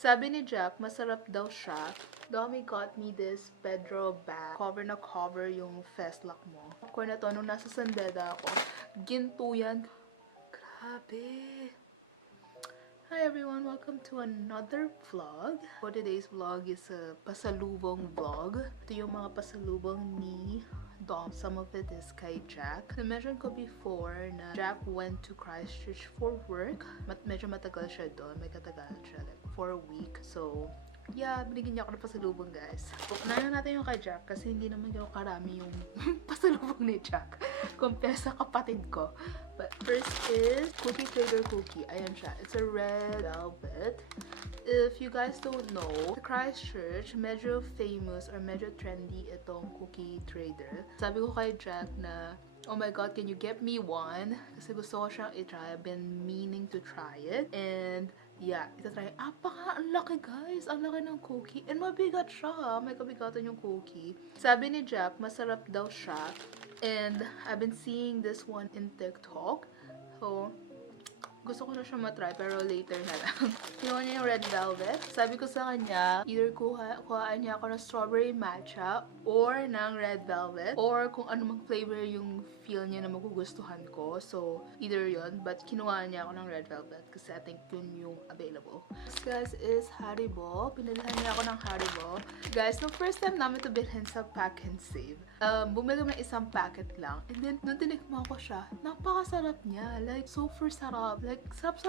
Sabi ni Jack, masarap daw siya. Domi got me this Pedro bag. Cover na cover yung festlock mo. Popcorn na to, nung nasa Sandeda ako, ginto yan. Grabe. Hi everyone, welcome to another vlog. For today's vlog is a pasalubong vlog. Ito yung mga pasalubong ni Dom. Some of it is kay Jack. Na-mention ko before na Jack went to Christchurch for work. Medyo matagal siya doon. May katagal siya, like for a week. So, yeah, binigyan niya ako ng pasalubong, guys. Unahin natin yung kay Jack kasi hindi naman gano'ng karami yung pasalubong ni Jack compare sa kapatid ko. But first is Cookie Trader cookie. Ayan siya. It's a red velvet. If you guys don't know, sa Christchurch, medyo famous or medyo trendy itong Cookie Trader. Sabi ko kay Jack na, oh my god, can you get me one? Kasi gusto ko siyang i-try. I've been meaning to try it. And yeah, itatry. Ang laki guys. Ang laki ng cookie. And mabigat siya. May kabigatan yung cookie. Sabi ni Jack, masarap daw siya. And I've been seeing this one in TikTok. So, gusto ko na siya matry, pero later na lang. Kinuha niya yung red velvet. Sabi ko sa kanya, either kuhaan niya ako ng strawberry matcha or ng red velvet or kung ano mang flavor yung feel niya na magugustuhan ko. So, either yon. But kinuha niya ako ng red velvet kasi I think yun yung available. This guys is Haribo. Pinalihan niya ako ng Haribo. Guys, nung first time namin ito bilhin sa Pack and Save, bumili kami ng isang packet lang. And then, nung tinikman ko siya, napakasarap niya. Like, super sarap. Like, sarap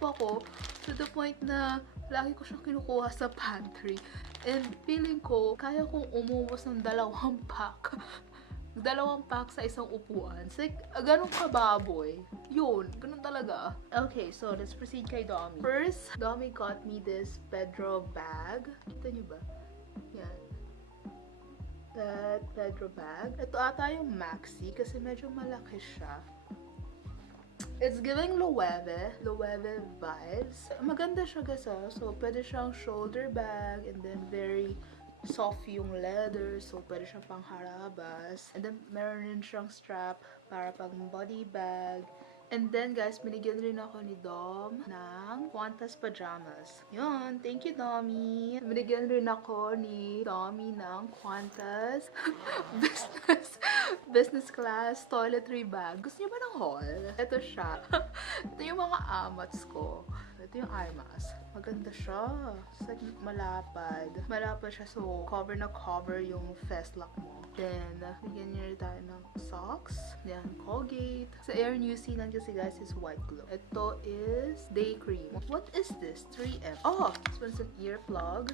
ako. To the point na lagi ko siyang kinukuha sa pantry. And feeling ko, kaya kong umubos ng 2 pack. 2 pack sa isang upuan. It's like, ganun kababoy. Yun, ganun talaga. Okay, so let's proceed kay Domi. First, Domi got me this Pedro bag. Kita niyo ba? Yan. That Pedro bag. Ito ata yung maxi kasi medyo malaki siya. It's giving Loewe vibes. Maganda siya guys So, pwede siyang shoulder bag and then very soft yung leather. So, pwede siyang pangharabas. And then, meron rin siyang strap para pang body bag. And then, guys, binigyan rin ako ni Dom ng Qantas pajamas. Yun, thank you, Domi. Binigyan rin ako ni Domi ng Qantas business class toiletry bag. Gusto niyo ba ng haul? Ito siya. Ito yung mga amats ko. Ito yung eye mask. Maganda siya. It's like malapad. Malapad siya so cover na cover yung festlock mo. Then, bigyan niyo rin tayo ng socks. Then, Colgate. Sa Air New Zealand kasi guys is white glue. Ito is day cream. What is this? 3M. Oh! This one's an ear plug.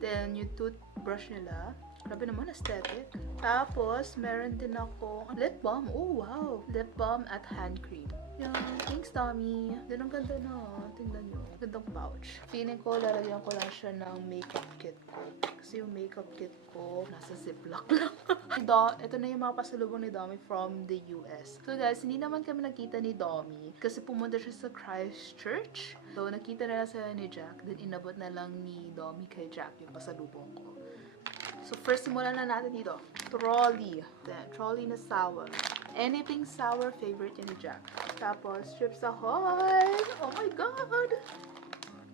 Then, yung toothbrush nila. Grabe naman, aesthetic. Tapos, meron din ako lip balm. Oh, wow! Lip balm at hand cream. Yan. Thanks, Tommy. Then, ang ganda na. Tingnan nyo. Gandang pouch. Feeling ko, lalagyan ko lang siya ng makeup kit ko. Kasi yung makeup kit ko, nasa ziplock lang. Ito na yung mga pasalubong ni Domi from the US. So, guys, hindi naman kami nakita ni Domi kasi pumunta siya sa Christchurch. So, nakita na lang sila ni Jack. Then, inabot na lang ni Domi kay Jack yung pasalubong ko. So, first, simulan na natin dito. Trolley. Then, trolley na sour. Anything sour, favorite yun ni Jack. Tapos, Chips Ahoy! Oh my God!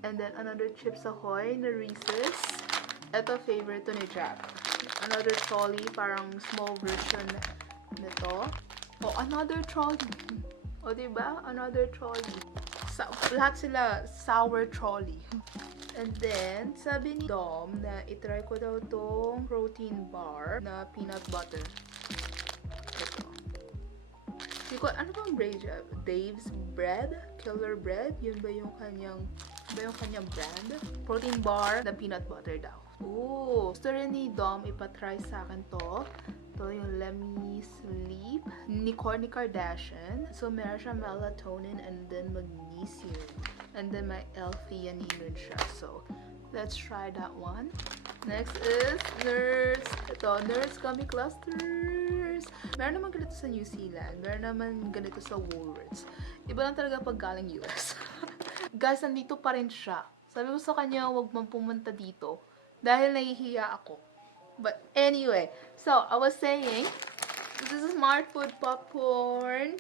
And then, another Chips Ahoy na Reese's. Ito, favorite to ni Jack. Another trolley, parang small version nito. Oh, another trolley. O, diba? Another trolley. Lahat sila sour trolley. And then, sabi ni Dom na itry ko daw tong protein bar na peanut butter. Ito. Ano bang brand? Dave's Bread? Killer Bread? Yun ba yung kanyang brand? Protein bar na peanut butter daw. Ooh! Gusto rin ni Dom ipatry sa akin to. Ito yung Let Me Sleep ni Kourtney Kardashian. So, meron siya melatonin and then magnesium. And then may L-theanine siya. So, let's try that one. Next is Nerds. Ito, Nerds Gummy Clusters. Meron naman ganito sa New Zealand. Meron naman ganito sa Woolworths. Iba lang talaga pag galing US. Guys, nandito pa rin siya. Sabi ko sa kanya, huwag man pumunta dito. Dahil nahihiya ako. But anyway, so I was saying, this is Smart Food Popcorn.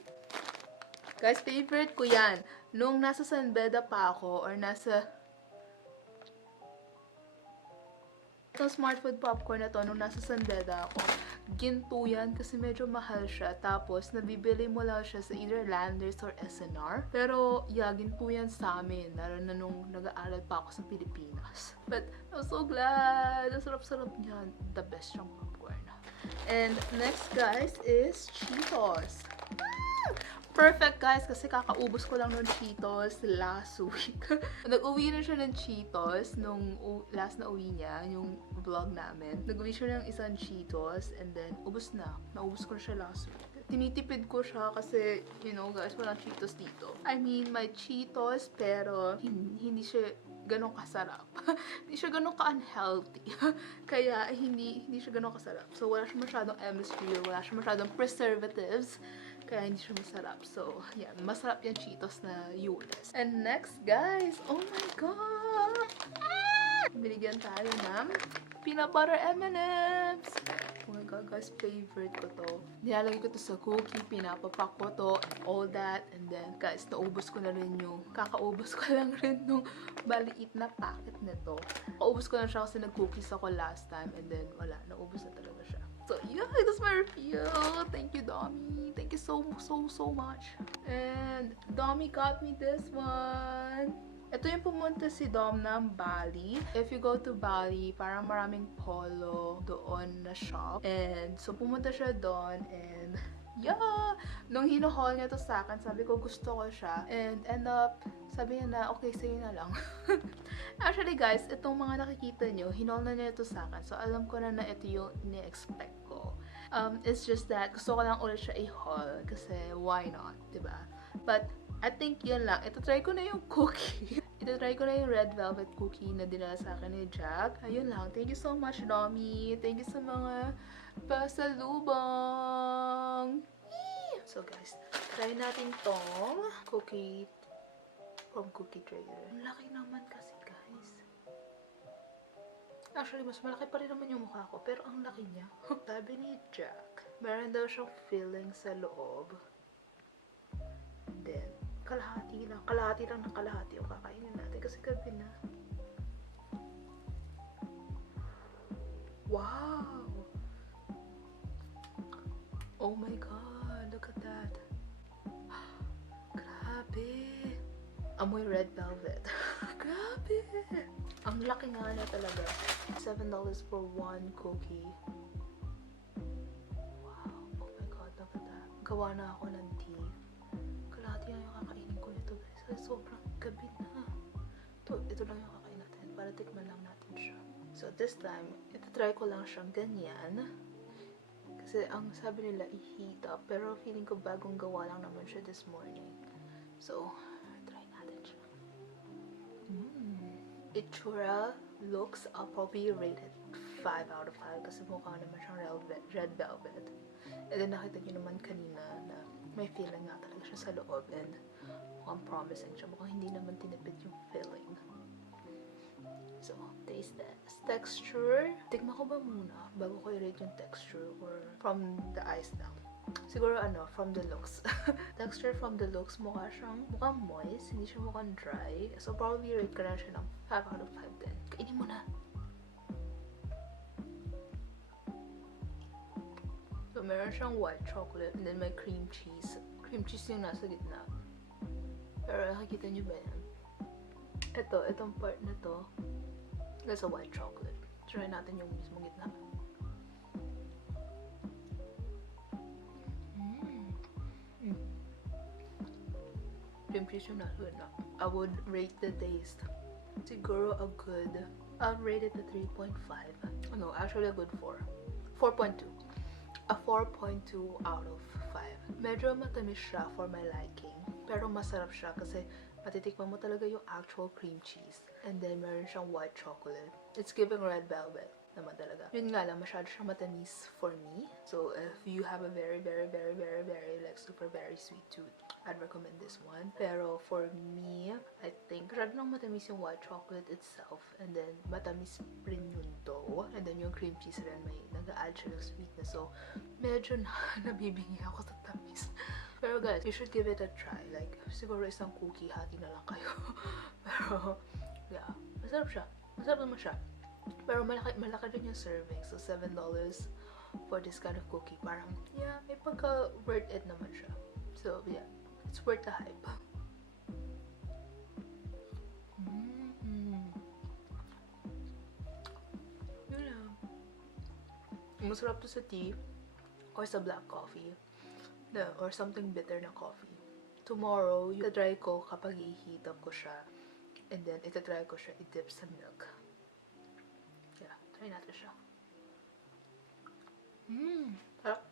Guys, favorite ko yan. Nung nasa San Beda pa ako, or nasa Itong Smart Food popcorn na to, nung nasa Sandeda ako, ginto yan kasi medyo mahal siya. Tapos, nabibili mo lang siya sa either Landers or SNR. Pero, yeah, ginto yan sa amin. Lalo na nung nag-aaral pa ako sa Pilipinas. But, I'm so glad! Ang sarap-sarap niyan. The best siyang popcorn. And next, guys, is Cheetos. Perfect, guys, kasi kakaubos ko lang ng Cheetos last week. Nag-uwi na siya ng Cheetos nung last na uwi niya, yung vlog namin. Nag-uwi siya ng isang Cheetos and then ubos na. Naubos ko na siya last week. Tinitipid ko siya kasi, you know, guys, walang Cheetos dito. I mean, may Cheetos pero hindi siya ganun kasarap. Hindi siya ganun ka-unhealthy. Kaya, hindi siya ganun kasarap. So, wala siya masyadong MSG, wala siya masyadong preservatives. Kaya hindi siya masarap. So, yeah, masarap yung Cheetos na US. And next, guys, oh my God! Binigyan tayo ng peanut butter M&M's. Oh my God, guys, favorite ko to. Nilalagay ko to sa cookie, pinapapak ko to, and all that. And then, guys, naubos ko na rin yung, kakaubos ko lang rin nung maliit na packet nito. Kaubos ko na siya kasi nag-cookies ako last time. And then, wala, naubos na talaga siya. So, yeah, that's my review. Thank you, Domi. Thank you so much. And Domi got me this one. Ito yung pumunta si Dom ng Bali. If you go to Bali, parang maraming polo doon na shop. And so, pumunta siya doon and yeah! Nung hino-haul niya to sa akin, sabi ko gusto ko siya. And end up, sabi niya na, okay, sa'yo na lang. Actually, guys, itong mga nakikita nyo, hinol na niya ito sa akin. So, alam ko na ito yung ni-expect ko. It's just that, gusto ko lang ulit siya i-haul. Kasi, why not? Diba? But, I think yun lang. Ito-try ko na yung cookie. Ito-try ko na yung red velvet cookie na dinala sa akin ni Jack. Ayun lang. Thank you so much, Domi. Thank you sa mga pasalubong. So, guys, try natin tong cookie from Cookie Trader. Ang laki naman kasi, guys. Actually, mas malaki pa rin naman yung mukha ko, pero ang laki niya. Sabi ni Jack, meron daw siyang filling sa loob. Then, kalahati lang ng kalahati yung kakainin natin kasi gabi na. Wow! Oh my God, look at that. Grabe! Amoy red velvet. Grabe! Ang laki nga na talaga. $7 for one cookie. Wow! Oh my God, look at that. Gawa na ako ng tea. Kalahati lang yung kakainin ko nito, guys. Kasi sobrang gabi na. Ito lang yung kakain natin. Para tikman lang natin siya. So, this time, ito-try ko lang siyang ganyan. Kasi ang sabi nila, i-heat up. Pero feeling ko bagong gawa lang naman siya this morning. So, try natin siya. Itsura looks, I'll probably rate it 5 out of 5 kasi mukha naman siyang red velvet. And then nakita niyo naman kanina na may feeling nga talaga siya sa loob and mukhang promising siya. Mukhang hindi naman tinipid yung filling. So, taste test. Texture, tignan ko ba muna bago ko i-rate yung texture or from the eyes lang? Siguro from the looks. Texture from the looks, mukhang moist, hindi siya mukhang dry. So, probably rate ko na siya ng 5 out of 5 din. Kainin mo na! So, meron siyang white chocolate and then may cream cheese. Cream cheese yung nasa gitna. Pero nakikita niyo ba yan? Itong part na to, that's a white chocolate. Try natin yung mismong gitna. Cream cheese yung nasa gitna. I would rate the taste. Siguro a good, I'll rate it a 3.5. No, actually a good 4. 4.2. A 4.2 out of 5. Medyo matamis siya for my liking. Pero masarap siya kasi matitikman mo talaga yung actual cream cheese. And then meron siyang white chocolate. It's giving red velvet naman talaga. Yun nga lang, masyado siyang matamis for me. So if you have a very like super very sweet tooth, I'd recommend this one. Pero for me, I think masyado nang matamis yung white chocolate itself. And then matamis rin yung dough. And then yung cream cheese rin may nag-a-add siya ng sweetness. So medyo nabibingi ako sa tamis. Pero guys, you should give it a try. Like, siguro isang cookie, hati na lang kayo. Pero, yeah, masarap siya. Masarap naman siya. Pero malaki rin yung serving. So, $7 for this kind of cookie. Parang, yeah, may pagka worth it naman siya. So, yeah, it's worth the hype. Yun lang. Masarap to sa tea or sa black coffee. Or something bitter na coffee. Tomorrow, itatry ko kapag i-heat up ko siya. And then, itatry ko siya i-dip sa milk. Yeah, try natin siya. Sarap.